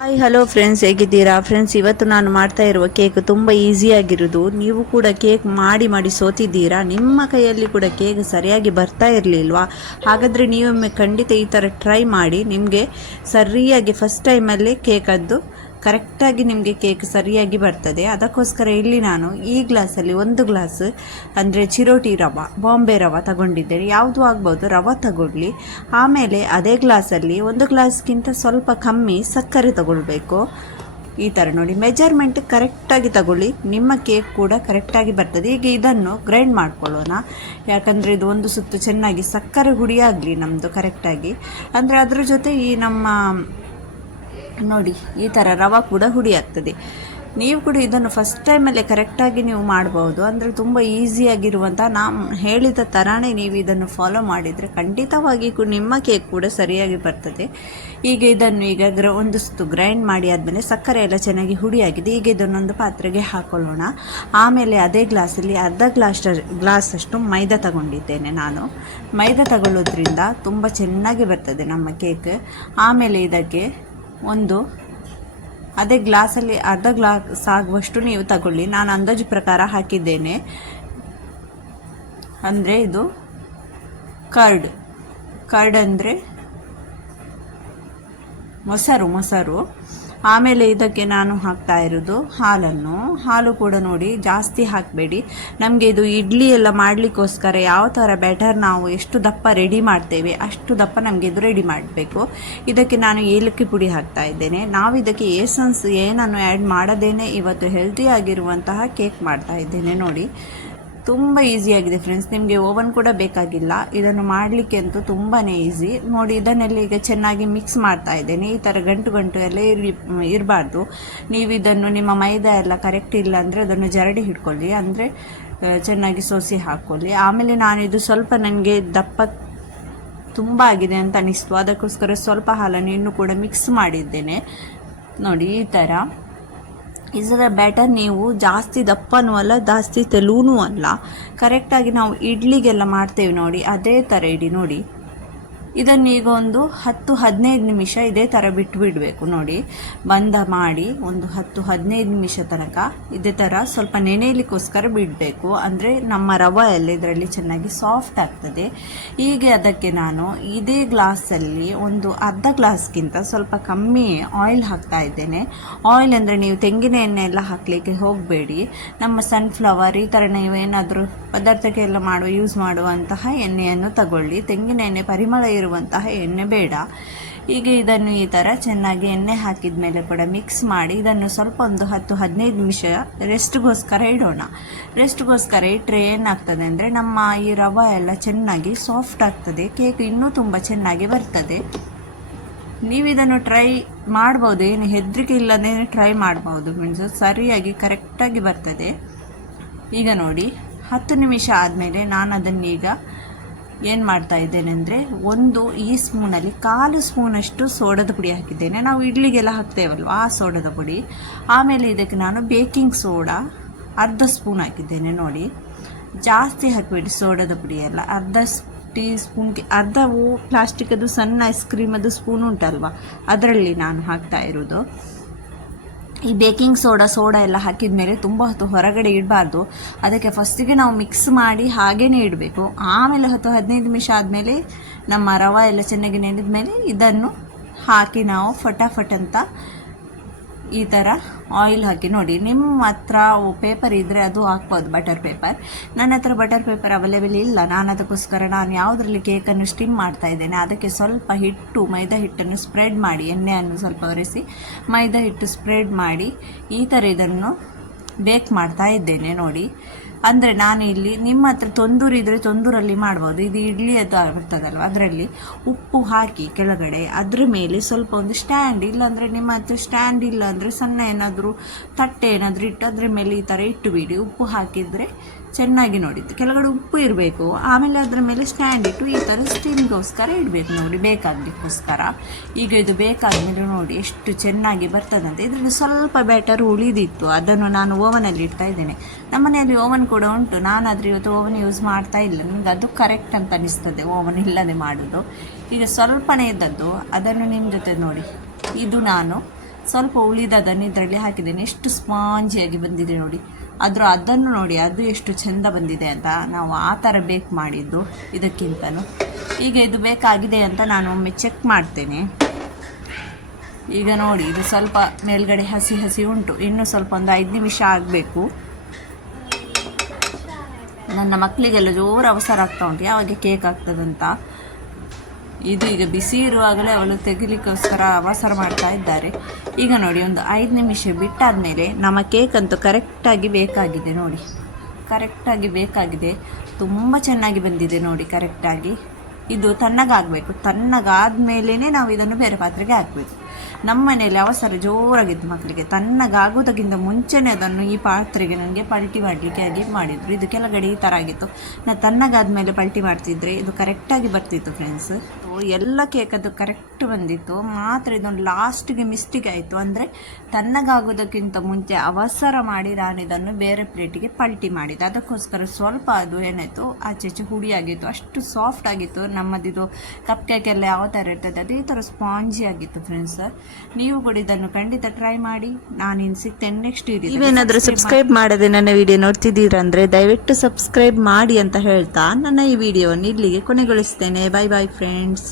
Hi hello friends, ಹೇಗಿದ್ದೀರಾ friends? ಇವತ್ತು ನಾನು ಮಾಡ್ತಾ ಇರುವ ಕೇಕ್ ತುಂಬ ಈಸಿಯಾಗಿರೋದು. ನೀವು ಕೂಡ ಕೇಕ್ ಮಾಡಿ ಮಾಡಿ ಸೋತಿದ್ದೀರಾ? ನಿಮ್ಮ ಕೈಯಲ್ಲಿ ಕೂಡ ಕೇಕ್ ಸರಿಯಾಗಿ ಬರ್ತಾ ಇರಲಿಲ್ವಾ? ಹಾಗಾದರೆ ನೀವೊಮ್ಮೆ ಖಂಡಿತ ಈ ಥರ ಟ್ರೈ ಮಾಡಿ. ನಿಮಗೆ ಸರಿಯಾಗಿ ಫಸ್ಟ್ ಟೈಮಲ್ಲಿ ಕೇಕದ್ದು ಕರೆಕ್ಟಾಗಿ ನಿಮಗೆ ಕೇಕ್ ಸರಿಯಾಗಿ ಬರ್ತದೆ. ಅದಕ್ಕೋಸ್ಕರ ಇಲ್ಲಿ ನಾನು ಈ ಗ್ಲಾಸಲ್ಲಿ 1 ಗ್ಲಾಸ್ ಅಂದರೆ ಚಿರೋಟಿ ರವೆ, ಬಾಂಬೆ ರವೆ ತಗೊಂಡಿದ್ದೇನೆ. ಯಾವುದು ಆಗ್ಬೋದು, ರವೆ ತಗೊಳ್ಳಿ. ಆಮೇಲೆ ಅದೇ ಗ್ಲಾಸಲ್ಲಿ 1 ಗ್ಲಾಸ್ಗಿಂತ ಸ್ವಲ್ಪ ಕಮ್ಮಿ ಸಕ್ಕರೆ ತಗೊಳ್ಬೇಕು. ಈ ಥರ ನೋಡಿ, ಮೆಜರ್ಮೆಂಟ್ ಕರೆಕ್ಟಾಗಿ ತಗೊಳ್ಳಿ, ನಿಮ್ಮ ಕೇಕ್ ಕೂಡ ಕರೆಕ್ಟಾಗಿ ಬರ್ತದೆ. ಈಗ ಇದನ್ನು ಗ್ರೈಂಡ್ ಮಾಡ್ಕೊಳ್ಳೋಣ. ಯಾಕಂದರೆ ಇದು ಒಂದು ಸುತ್ತು ಚೆನ್ನಾಗಿ ಸಕ್ಕರೆ ಹುಡಿಯಾಗಲಿ ನಮ್ಮದು ಕರೆಕ್ಟಾಗಿ. ಅಂದರೆ ಅದರ ಜೊತೆ ಈ ನಮ್ಮ ನೋಡಿ ಈ ಥರ ರವೆ ಕೂಡ ಹುಡಿ ಆಗ್ತದೆ. ನೀವು ಕೂಡ ಇದನ್ನು ಫಸ್ಟ್ ಟೈಮಲ್ಲೇ ಕರೆಕ್ಟಾಗಿ ನೀವು ಮಾಡ್ಬೋದು. ಅಂದರೆ ತುಂಬ ಈಸಿಯಾಗಿರುವಂಥ ನಾನು ಹೇಳಿದ ಥರನೇ ನೀವು ಇದನ್ನು ಫಾಲೋ ಮಾಡಿದರೆ ಖಂಡಿತವಾಗಿ ನಿಮ್ಮ ಕೇಕ್ ಕೂಡ ಸರಿಯಾಗಿ ಬರ್ತದೆ. ಈಗ ಇದನ್ನು ಒಂದು ಸುತ್ತು ಗ್ರೈಂಡ್ ಮಾಡಿ ಆದಮೇಲೆ ಸಕ್ಕರೆ ಎಲ್ಲ ಚೆನ್ನಾಗಿ ಹುಡಿಯಾಗಿದೆ. ಈಗ ಇದನ್ನೊಂದು ಪಾತ್ರೆಗೆ ಹಾಕೊಳ್ಳೋಣ. ಆಮೇಲೆ ಅದೇ ಗ್ಲಾಸಲ್ಲಿ ಅರ್ಧ ಗ್ಲಾಸಷ್ಟು ಮೈದಾ ತಗೊಂಡಿದ್ದೇನೆ ನಾನು. ಮೈದಾ ತಗೊಳ್ಳೋದ್ರಿಂದ ತುಂಬ ಚೆನ್ನಾಗಿ ಬರ್ತದೆ ನಮ್ಮ ಕೇಕ್. ಆಮೇಲೆ ಇದಕ್ಕೆ ಅದೇ ಗ್ಲಾಸಲ್ಲಿ ಅರ್ಧ ಗ್ಲಾಸ್ ಆಗುವಷ್ಟು ನೀವು ತಗೊಳ್ಳಿ. ನಾನು ಅಂದಾಜು ಪ್ರಕಾರ ಹಾಕಿದ್ದೇನೆ. ಅಂದರೆ ಇದು ಕರ್ಡ್ ಅಂದರೆ ಮೊಸರು. ಆಮೇಲೆ ಇದಕ್ಕೆ ನಾನು ಹಾಕ್ತಾ ಇರೋದು ಹಾಲು ಕೂಡ ನೋಡಿ ಜಾಸ್ತಿ ಹಾಕಬೇಡಿ. ನಮಗೆ ಇದು ಇಡ್ಲಿ ಎಲ್ಲ ಮಾಡಲಿಕ್ಕೋಸ್ಕರ ಯಾವ ಥರ ಬ್ಯಾಟರ್ ನಾವು ಎಷ್ಟು ದಪ್ಪ ರೆಡಿ ಮಾಡ್ತೇವೆ ಅಷ್ಟು ದಪ್ಪ ನಮಗೆ ಇದು ರೆಡಿ ಮಾಡಬೇಕು. ಇದಕ್ಕೆ ನಾನು ಏಲಕ್ಕಿ ಪುಡಿ ಹಾಕ್ತಾ ಇದ್ದೇನೆ. ನಾವು ಇದಕ್ಕೆ ಎಸೆನ್ಸ್ ಏನನ್ನು ಆ್ಯಡ್ ಮಾಡದೇನೆ ಇವತ್ತು ಹೆಲ್ತಿ ಆಗಿರುವಂತಹ ಕೇಕ್ ಮಾಡ್ತಾ ಇದ್ದೇನೆ. ನೋಡಿ ತುಂಬ ಈಸಿಯಾಗಿದೆ ಫ್ರೆಂಡ್ಸ್. ನಿಮಗೆ ಓವನ್ ಕೂಡ ಬೇಕಾಗಿಲ್ಲ. ಇದನ್ನು ಮಾಡಲಿಕ್ಕೆ ಅಂತೂ ತುಂಬಾ ಈಸಿ. ನೋಡಿ ಇದನ್ನೆಲ್ಲ ಈಗ ಚೆನ್ನಾಗಿ ಮಿಕ್ಸ್ ಮಾಡ್ತಾ ಇದ್ದೇನೆ. ಈ ಥರ ಗಂಟು ಎಲ್ಲ ಇರಬಾರ್ದು. ನೀವು ಇದನ್ನು ನಿಮ್ಮ ಮೈದಾ ಎಲ್ಲ ಕರೆಕ್ಟ್ ಇಲ್ಲ ಅಂದರೆ ಅದನ್ನು ಜರಡಿ ಹಿಡ್ಕೊಳ್ಳಿ, ಅಂದರೆ ಚೆನ್ನಾಗಿ ಸೋಸಿ ಹಾಕ್ಕೊಳ್ಳಿ. ಆಮೇಲೆ ನಾನಿದು ಸ್ವಲ್ಪ ನನಗೆ ದಪ್ಪ ತುಂಬ ಆಗಿದೆ ಅಂತ ಅನಿಸ್ತು, ಅದಕ್ಕೋಸ್ಕರ ಸ್ವಲ್ಪ ಹಾಲನ್ನು ಇನ್ನೂ ಕೂಡ ಮಿಕ್ಸ್ ಮಾಡಿದ್ದೇನೆ. ನೋಡಿ ಈ ಥರ ಇದರ ಬ್ಯಾಟರ್ ನೀವು ಜಾಸ್ತಿ ದಪ್ಪನೂ ಅಲ್ಲ ಜಾಸ್ತಿ ತೆಲೂನೂ ಅಲ್ಲ, ಕರೆಕ್ಟಾಗಿ ನಾವು ಇಡ್ಲಿಗೆಲ್ಲ ಮಾಡ್ತೇವೆ ನೋಡಿ ಅದೇ ಥರ ಇಡಿ. ನೋಡಿ ಇದನ್ನು ಈಗ ಒಂದು 10-15 ನಿಮಿಷ ಇದೇ ಥರ ಬಿಡಬೇಕು. ನೋಡಿ ಬಂದ ಮಾಡಿ ಒಂದು 10-15 ನಿಮಿಷ ತನಕ ಇದೇ ಥರ ಸ್ವಲ್ಪ ನೆನೆಯಲಿಕ್ಕೋಸ್ಕರ ಬಿಡಬೇಕು. ಅಂದರೆ ನಮ್ಮ ರವೆ ಎಲ್ಲ ಇದರಲ್ಲಿ ಚೆನ್ನಾಗಿ ಸಾಫ್ಟ್ ಆಗ್ತದೆ. ಹೀಗೆ ಅದಕ್ಕೆ ನಾನು ಇದೇ ಗ್ಲಾಸಲ್ಲಿ ಒಂದು ಅರ್ಧ ಗ್ಲಾಸ್ಗಿಂತ ಸ್ವಲ್ಪ ಕಮ್ಮಿ ಆಯಿಲ್ ಹಾಕ್ತಾ ಇದ್ದೇನೆ. ಆಯಿಲ್ ಅಂದರೆ ನೀವು ತೆಂಗಿನ ಎಣ್ಣೆ ಎಲ್ಲ ಹಾಕಲಿಕ್ಕೆ ಹೋಗಬೇಡಿ. ನಮ್ಮ ಸನ್ಫ್ಲವರ್ ಈ ಥರ ನೀವು ಏನಾದರೂ ಪದಾರ್ಥಕ್ಕೆ ಎಲ್ಲ ಯೂಸ್ ಮಾಡುವಂತಹ ಎಣ್ಣೆಯನ್ನು ತಗೊಳ್ಳಿ. ತೆಂಗಿನ ಎಣ್ಣೆ ಪರಿಮಳ ಇರುವಂತಹ ಎಣ್ಣೆ ಬೇಡ. ಈಗ ಇದನ್ನು ಈ ಥರ ಚೆನ್ನಾಗಿ ಎಣ್ಣೆ ಹಾಕಿದ ಮೇಲೆ ಕೂಡ ಮಿಕ್ಸ್ ಮಾಡಿ ಇದನ್ನು ಸ್ವಲ್ಪ ಒಂದು 10-15 ನಿಮಿಷ ರೆಸ್ಟ್ಗೋಸ್ಕರ ಇಡೋಣ. ರೆಸ್ಟ್ಗೋಸ್ಕರ ಇಟ್ಟರೆ ಏನಾಗ್ತದೆ ಅಂದರೆ ನಮ್ಮ ಈ ರವೆ ಎಲ್ಲ ಚೆನ್ನಾಗಿ ಸಾಫ್ಟ್ ಆಗ್ತದೆ, ಕೇಕ್ ಇನ್ನೂ ತುಂಬ ಚೆನ್ನಾಗಿ ಬರ್ತದೆ. ನೀವು ಇದನ್ನು ಟ್ರೈ ಮಾಡ್ಬೋದು, ಏನು ಹೆದರಿಕೆ ಇಲ್ಲದೇ ಟ್ರೈ ಮಾಡ್ಬೋದು ಮೀನ್ಸ್ ಸರಿಯಾಗಿ ಕರೆಕ್ಟಾಗಿ ಬರ್ತದೆ. ಈಗ ನೋಡಿ 10 ನಿಮಿಷ ಆದಮೇಲೆ ನಾನು ಅದನ್ನೀಗ ಏನು ಮಾಡ್ತಾ ಇದ್ದೇನೆ ಅಂದರೆ ಈ ಸ್ಪೂನಲ್ಲಿ 1/4 ಸ್ಪೂನಷ್ಟು ಸೋಡದ ಪುಡಿ ಹಾಕಿದ್ದೇನೆ. ನಾವು ಇಡ್ಲಿಗೆಲ್ಲ ಹಾಕ್ತೇವಲ್ವ ಆ ಸೋಡದ ಪುಡಿ. ಆಮೇಲೆ ಇದಕ್ಕೆ ನಾನು ಬೇಕಿಂಗ್ ಸೋಡಾ ಅರ್ಧ ಸ್ಪೂನ್ ಹಾಕಿದ್ದೇನೆ. ನೋಡಿ ಜಾಸ್ತಿ ಹಾಕಬೇಡಿ ಸೋಡದ ಪುಡಿ ಎಲ್ಲ. ಅರ್ಧ ಟೀ ಸ್ಪೂನ್ಗೆ ಅರ್ಧವು ಪ್ಲಾಸ್ಟಿಕದು ಸಣ್ಣ ಐಸ್ ಕ್ರೀಮದು ಸ್ಪೂನ್ ಉಂಟಲ್ವ ಅದರಲ್ಲಿ ನಾನು ಹಾಕ್ತಾ ಇರೋದು. ಈ ಬೇಕಿಂಗ್ ಸೋಡಾ ಎಲ್ಲ ಹಾಕಿದ ಮೇಲೆ ತುಂಬ ಹೊತ್ತು ಹೊರಗಡೆ ಇಡಬಾರ್ದು. ಅದಕ್ಕೆ ಫಸ್ಟಿಗೆ ನಾವು ಮಿಕ್ಸ್ ಮಾಡಿ ಹಾಗೇ ಇಡಬೇಕು. ಆಮೇಲೆ 10-15 ನಿಮಿಷ ಆದಮೇಲೆ ನಮ್ಮ ರವೆ ಎಲ್ಲ ಚೆನ್ನಾಗಿ ನೆನೆದ ಮೇಲೆ ಇದನ್ನು ಹಾಕಿ ನಾವು ಫಟಾಫಟ್ ಅಂತ ಈ ಥರ ಆಯಿಲ್ ಹಾಕಿ. ನೋಡಿ ನಿಮ್ಮ ಹತ್ರ ಪೇಪರ್ ಇದ್ದರೆ ಅದು ಹಾಕ್ಬೋದು, ಬಟರ್ ಪೇಪರ್. ನನ್ನ ಹತ್ರ ಬಟರ್ ಪೇಪರ್ ಅವೈಲೇಬಲ್ ಇಲ್ಲ. ಅದಕ್ಕೋಸ್ಕರ ನಾನು ಯಾವುದರಲ್ಲಿ ಕೇಕನ್ನು ಸ್ಟಿಮ್ ಮಾಡ್ತಾ ಇದ್ದೇನೆ ಅದಕ್ಕೆ ಸ್ವಲ್ಪ ಮೈದಾ ಹಿಟ್ಟನ್ನು ಸ್ಪ್ರೆಡ್ ಮಾಡಿ, ಎಣ್ಣೆಯನ್ನು ಸ್ವಲ್ಪ ಒರೆಸಿ ಮೈದಾ ಹಿಟ್ಟು ಸ್ಪ್ರೆಡ್ ಮಾಡಿ ಈ ಥರ ಇದನ್ನು ಬೇಕ್ ಮಾಡ್ತಾ ಇದ್ದೇನೆ. ನೋಡಿ ಅಂದರೆ ನಾನು ಇಲ್ಲಿ ನಿಮ್ಮ ಹತ್ರ ತೊಂದೂರು ಇದ್ದರೆ ತೊಂದೂರಲ್ಲಿ ಮಾಡ್ಬೋದು. ಇದು ಇಡ್ಲಿ ಅದು ಬರ್ತದಲ್ವ ಅದರಲ್ಲಿ ಉಪ್ಪು ಹಾಕಿ ಕೆಳಗಡೆ ಅದರ ಮೇಲೆ ಸ್ವಲ್ಪ ಒಂದು ಸ್ಟ್ಯಾಂಡ್, ಇಲ್ಲಾಂದರೆ ನಿಮ್ಮ ಹತ್ರ ಸ್ಟ್ಯಾಂಡ್ ಇಲ್ಲ ಅಂದರೆ ಸಣ್ಣ ಏನಾದರೂ ತಟ್ಟೆ ಏನಾದರೂ ಇಟ್ಟು ಅದರ ಮೇಲೆ ಈ ಥರ ಇಟ್ಟು ಬಿಡಿ. ಉಪ್ಪು ಹಾಕಿದರೆ ಚೆನ್ನಾಗಿ ನೋಡಿದ್ದು ಕೆಳಗಡೆ ಉಪ್ಪು ಇರಬೇಕು. ಆಮೇಲೆ ಅದರ ಮೇಲೆ ಸ್ಟ್ಯಾಂಡ್ ಇಟ್ಟು ಈ ಥರ ಸ್ಟೀಮ್ಗೋಸ್ಕರ ಇಡಬೇಕು. ನೋಡಿ ಬೇಕಾಗಲಿಕ್ಕೋಸ್ಕರ. ಈಗ ಇದು ಬೇಕಾದಮೇಲೆ ನೋಡಿ ಎಷ್ಟು ಚೆನ್ನಾಗಿ ಬರ್ತದಂತೆ. ಇದರಲ್ಲಿ ಸ್ವಲ್ಪ ಬ್ಯಾಟರ್ ಉಳಿದಿತ್ತು, ಅದನ್ನು ನಾನು ಓವನಲ್ಲಿ ಇಡ್ತಾ ಇದ್ದೇನೆ. ನಮ್ಮ ಮನೆಯಲ್ಲಿ ಓವನ್ ಕೂಡ ಉಂಟು, ನಾನಾದರೆ ಇವತ್ತು ಓವನ್ ಯೂಸ್ ಮಾಡ್ತಾ ಇಲ್ಲ. ನನಗೆ ಅದು ಕರೆಕ್ಟ್ ಅಂತ ಅನಿಸ್ತದೆ ಓವನ್ ಇಲ್ಲದೆ ಮಾಡೋದು. ಈಗ ಸ್ವಲ್ಪನೇ ಇದ್ದದ್ದು ಅದನ್ನು ನಿಮ್ಮ ಜೊತೆ ನೋಡಿ ಇದು ನಾನು ಸ್ವಲ್ಪ ಉಳಿದದನ್ನು ಇದರಲ್ಲಿ ಹಾಕಿದ್ದೇನೆ. ಎಷ್ಟು ಸ್ಪಾಂಜಿಯಾಗಿ ಬಂದಿದೆ ನೋಡಿ. ಅದನ್ನು ನೋಡಿ, ಅದು ಎಷ್ಟು ಚೆಂದ ಬಂದಿದೆ ಅಂತ. ನಾವು ಆ ಥರ ಬೇಕ್ ಮಾಡಿದ್ದು ಇದಕ್ಕಿಂತಲೂ. ಈಗ ಇದು ಬೇಕಾಗಿದೆ ಅಂತ ನಾನು ಒಮ್ಮೆ ಚೆಕ್ ಮಾಡ್ತೇನೆ. ಈಗ ನೋಡಿ, ಇದು ಸ್ವಲ್ಪ ಮೇಲ್ಗಡೆ ಹಸಿ ಹಸಿ ಉಂಟು. ಇನ್ನೂ ಸ್ವಲ್ಪ ಒಂದು 5 ನಿಮಿಷ ಆಗಬೇಕು. ನನ್ನ ಮಕ್ಕಳಿಗೆಲ್ಲ ಜೋರು ಅವಸರ ಆಗ್ತಾ ಉಂಟು ಯಾವಾಗ ಕೇಕ್ ಆಗ್ತದಂತ. ಇದು ಈಗ ಬಿಸಿ ಇರುವಾಗಲೇ ಅವಳು ತೆಗಿಲಿಕ್ಕೋಸ್ಕರ ಅವಸರ ಮಾಡ್ತಾ ಇದ್ದಾರೆ. ಈಗ ನೋಡಿ, ಒಂದು 5 ನಿಮಿಷ ಬಿಟ್ಟಾದಮೇಲೆ ನಮ್ಮ ಕೇಕ್ ಅಂತೂ ಕರೆಕ್ಟಾಗಿ ಬೇಕಾಗಿದೆ ನೋಡಿ. ಕರೆಕ್ಟಾಗಿ ಬೇಕಾಗಿದೆ, ತುಂಬ ಚೆನ್ನಾಗಿ ಬಂದಿದೆ ನೋಡಿ. ಕರೆಕ್ಟಾಗಿ ಇದು ತಣ್ಣಗಾಗಬೇಕು. ತಣ್ಣಗಾದ್ಮೇಲೇ ನಾವು ಇದನ್ನು ಬೇರೆ ಪಾತ್ರೆಗೆ ಹಾಕಬೇಕು. ನಮ್ಮ ಮನೆಯಲ್ಲಿ ಅವಸರ ಜೋರಾಗಿತ್ತು ಮಕ್ಕಳಿಗೆ. ತಣ್ಣಗಾಗೋದಕ್ಕಿಂತ ಮುಂಚೆನೇ ಅದನ್ನು ಈ ಪಾತ್ರೆಗೆ ನನಗೆ ಪಲ್ಟಿ ಮಾಡಲಿಕ್ಕೆ ಆಗಿ ಮಾಡಿದರು. ಇದು ಕೆಳಗಡೆ ಈ ಥರ ಆಗಿತ್ತು. ನಾನು ತಣ್ಣಗಾದ್ಮೇಲೆ ಪಲ್ಟಿ ಮಾಡ್ತಿದ್ರೆ ಇದು ಕರೆಕ್ಟಾಗಿ ಬರ್ತಿತ್ತು ಫ್ರೆಂಡ್ಸ್. ಎಲ್ಲ ಕೇಕ್ ಅದು ಕರೆಕ್ಟ್ ಬಂದಿತ್ತು. ಮಾತ್ರ ಇದೊಂದು ಲಾಸ್ಟಿಗೆ ಮಿಸ್ಟೇಕ್ ಆಯಿತು. ಅಂದರೆ ತಣ್ಣಗಾಗೋದಕ್ಕಿಂತ ಮುಂಚೆ ಅವಸರ ಮಾಡಿ ನಾನು ಇದನ್ನು ಬೇರೆ ಪ್ಲೇಟಿಗೆ ಪಲ್ಟಿ ಮಾಡಿದೆ. ಅದಕ್ಕೋಸ್ಕರ ಸ್ವಲ್ಪ ಅದು ಏನಾಯಿತು, ಆಚೆ ಹುಡಿಯಾಗಿತ್ತು. ಅಷ್ಟು ಸಾಫ್ಟ್ ಆಗಿತ್ತು. ನಮ್ಮದಿದು ಕಪ್ ಕೇಕ್ ಎಲ್ಲ ಯಾವ ಥರ ಇರ್ತದೆ ಅದೇ ಥರ ಸ್ಪಾಂಜಿ ಆಗಿತ್ತು ಫ್ರೆಂಡ್ಸ್. ನೀವು ಕೂಡ ಇದನ್ನು ಖಂಡಿತ ಟ್ರೈ ಮಾಡಿ. ನಾನಿನ್ನು ಸಿಗ್ತೇನೆ ನೆಕ್ಸ್ಟ್ ವಿಡಿಯೋ. ನೀವೇನಾದರೂ ಸಬ್ಸ್ಕ್ರೈಬ್ ಮಾಡದೆ ನನ್ನ ವಿಡಿಯೋ ನೋಡ್ತಿದ್ದೀರಂದರೆ ದಯವಿಟ್ಟು ಸಬ್ಸ್ಕ್ರೈಬ್ ಮಾಡಿ ಅಂತ ಹೇಳ್ತಾ ನನ್ನ ಈ ವಿಡಿಯೋವನ್ನು ಇಲ್ಲಿಗೆ ಕೊನೆಗೊಳಿಸ್ತೇನೆ. Bye bye friends.